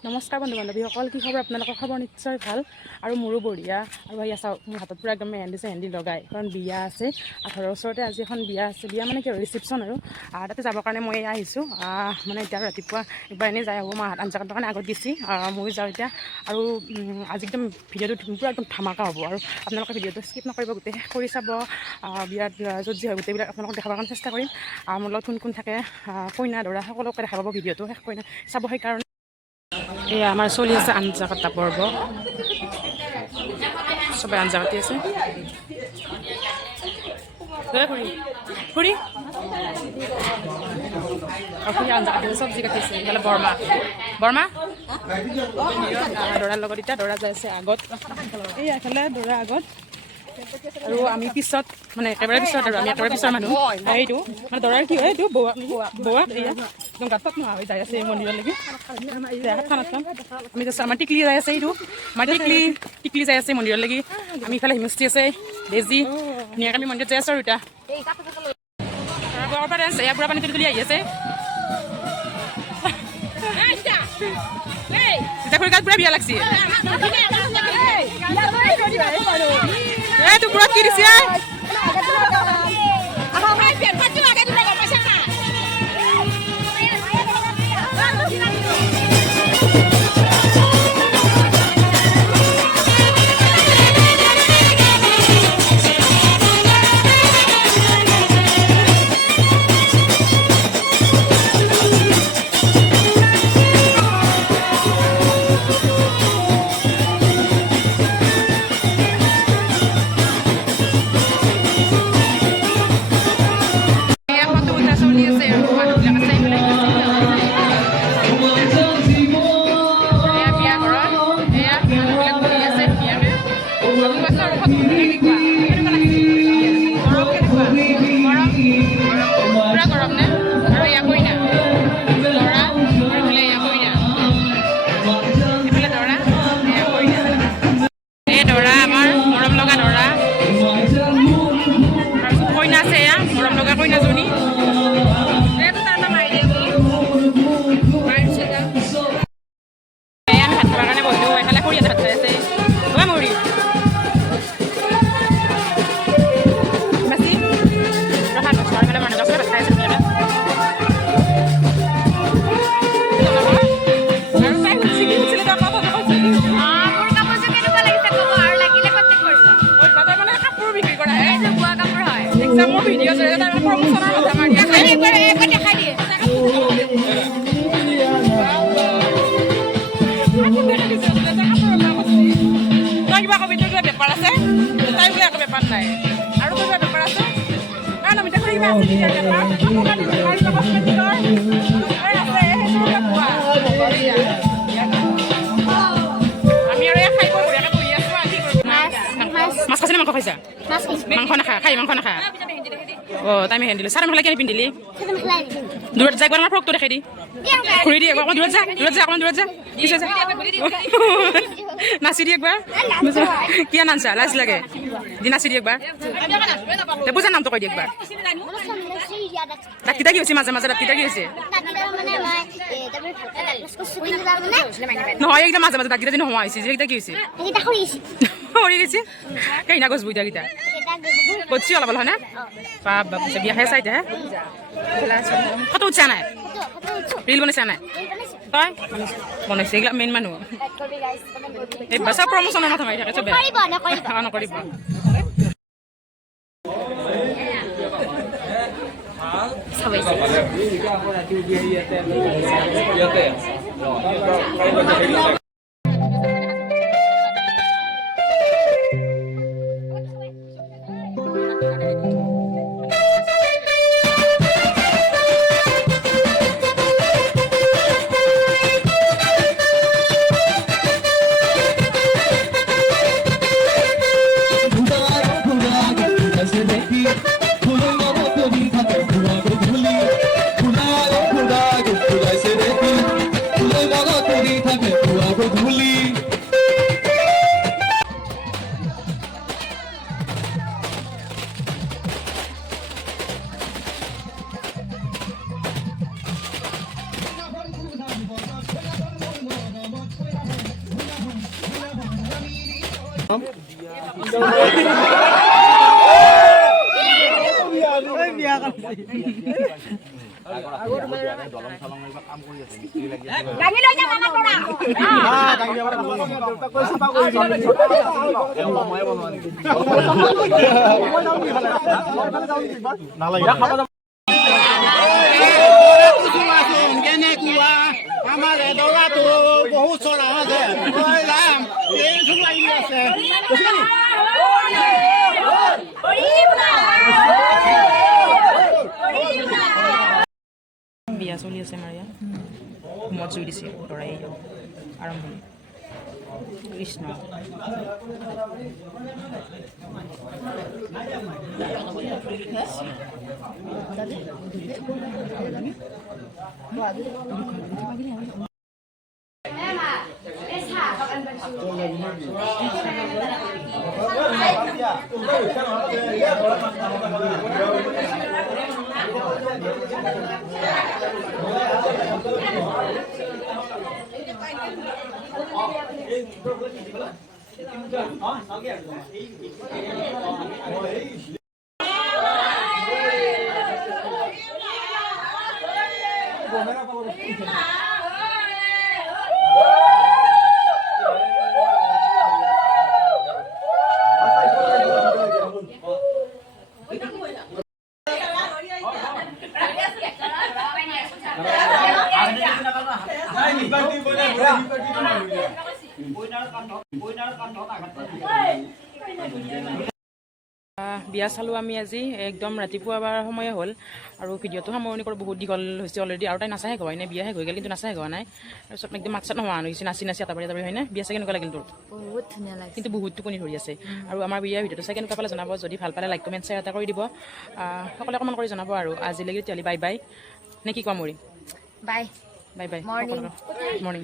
নমস্কাৰ বন্ধু বান্ধৱীসকল, কি খবৰ? আপোনালোকৰ খবৰ নিশ্চয় ভাল আৰু মোৰো বঢ়িয়া। আৰু ভাই চাওক, মোৰ হাতত পূৰা একদম মেহেন্দি লগাই, কাৰণ বিয়া আছে। ঘৰৰ ওচৰতে আজি এখন বিয়া আছে। বিয়া মানে কি ৰিচিপশ্যন আৰু তাতে যাবৰ কাৰণে মই আহিছোঁ। মানে এতিয়া ৰাতিপুৱা একবাৰ এনেই যাই আহোঁ, মাহঁত আঞ্জা কাটৰ কাৰণে আগত দিছে, ময়ো যাওঁ এতিয়া। আৰু আজি একদম ভিডিঅ'টো পূৰা একদম ধামাকা হ'ব আৰু আপোনালোকে ভিডিঅ'টো স্কিপ নকৰিব, গোটেই শেষ কৰি চাব। বিয়াত য'ত যি হয় গোটেইবিলাক আপোনালোকক দেখাবৰ কাৰণে চেষ্টা কৰিম। মোৰ লগত কোন থাকে, কইনা দৰা সকলোকে দেখা পাব, ভিডিঅ'টো শেষ কৰি চাব। সেইকাৰণে এয়া আমাৰ চলি আছে আঞ্জা কটা পৰ্ব। চবে আঞ্জা কাটি আছে। খুৰী আঞ্জা কাটি আছে, চব্জি কাটি আছে। এইফালে বৰমা দৰাৰ লগত এতিয়া দৰা যাই আছে আগত। এই এফালে দৰা আগত আৰু আমি পিছত, মানে একেবাৰে পিছত, আৰু আমি একেবাৰে পিছৰ মানুহ। এইটো মানে দৰাৰ কি হয়, এইটো বৌৱাক এয়া একদম গাঁতত নোহোৱা হৈ যাই আছে এই মন্দিৰলৈকে। আমি যাইছোঁ, আমাৰ টিকলি যাই আছে। এইটো আমাৰ টিকলি যাই আছে মন্দিৰলৈকে। আমি ইফালে হিমষ্টি আছে, বেজি ধুনীয়াকৈ আমি মন্দিৰত যাই আছোঁ। আৰু এতিয়া পুৰা পানী তুলি আহি আছে। খুৰী গাত পুৰা বিয়া লাগছে। তোৰ পুৰত কি দিছে? মোৰ ভিডিঅ' জৰিয়তে তাৰ প্ৰমোচনৰ কথা মাৰি আছে। তই কিবা কবি, তোৰ কিবা বেপাৰ আছে? তাই বোলে একো বেপাৰ নাই। আৰু তোৰ কিবা বেপাৰ আছে? কাৰণ আমি দেখোন কিবা আছে আমি আৰু খাই বঢ়িয়াকৈ বহি আছো। মাছ খাইছে নে মাংস খাইছা? মাংস নাখা, মাংস নাখা। তাই মেহেন্দি চাদৰ মেখেলা কেনে পিন্ধিলি? দূৰত যাই একবাৰ আমাৰ ফ্ৰকটো দেখাই দি, ঘূৰি দি একবাৰ। অকণ দূৰত যা, অকণ দূৰত যা, পিছে যা, নাচি দি একবাৰ। কিয় নাচা? লাজ লাগে দি নাচি দি একবাৰ। পূজাৰ নামটো কৈ দি একবাৰ। দাঁতকেইটা কি হৈছে? মাজে মাজে দাঁতকেইটা কি হৈছে? নহয়, একদম মাজে মাজে দাঁতকেইটা নোহোৱা হৈছে, সেইকেইটা কি হৈছে? সৰি গৈছে। কেইনা গছ বুইটাকেইটা গছি অলপ হয় না? বাপ বিয়া খাই চাই এতিয়া ফটো উঠা নাই? ৰিল বনাইছা নাই? তই বনাইছে এইগিলা মেইন মানুহ। এই চব প্ৰমোচনৰ মাথা মাৰি থাকে চবে। নকৰিব। আমাৰ দৌড়াতো বহু চলা আছে বিয়া চলি আছে আমাৰ ইয়াত হোমত জুই দিছে লৰাই আৰম্ভণি কৃষ্ণ বিয়া চালোঁ আমি আজি একদম ৰাতিপুৱা বাৰ সময়ে হ'ল আৰু ভিডিঅ'টো সামৰণি কৰি বহুত দীঘল হৈছে অলৰেডি আৰু তাই নাচাহে গৈ নে বিয়াহে হৈ গ'ল কিন্তু নাচাহে গোৱা নাই তাৰপিছত একদম মাত চাত নোহোৱা হৈছে নাচি নাচি এটা বাৰী হয়নে বিয়া চাই কেনেকুৱা লাগিল তোৰ বহুত ধুনীয়া লাগিছে কিন্তু বহুত টোপনি ধৰি আছে আৰু আমাৰ বিয়াৰ ভিডিঅ'টো চাই কেনেকুৱা পালে জনাব যদি ভাল পালে লাইক কমেণ্ট শ্বেয়াৰ এটা কৰি দিব সকলোৱে কমেণ্ট কৰি জনাব আৰু আজিলৈকে তেতিয়াহ'লে বাই বাই নে কি কোৱা মৰি bye bye bye morning morning